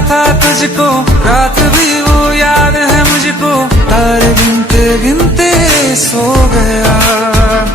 था तुझको, रात भी वो याद है मुझको, तारे गिनते गिनते सो गया।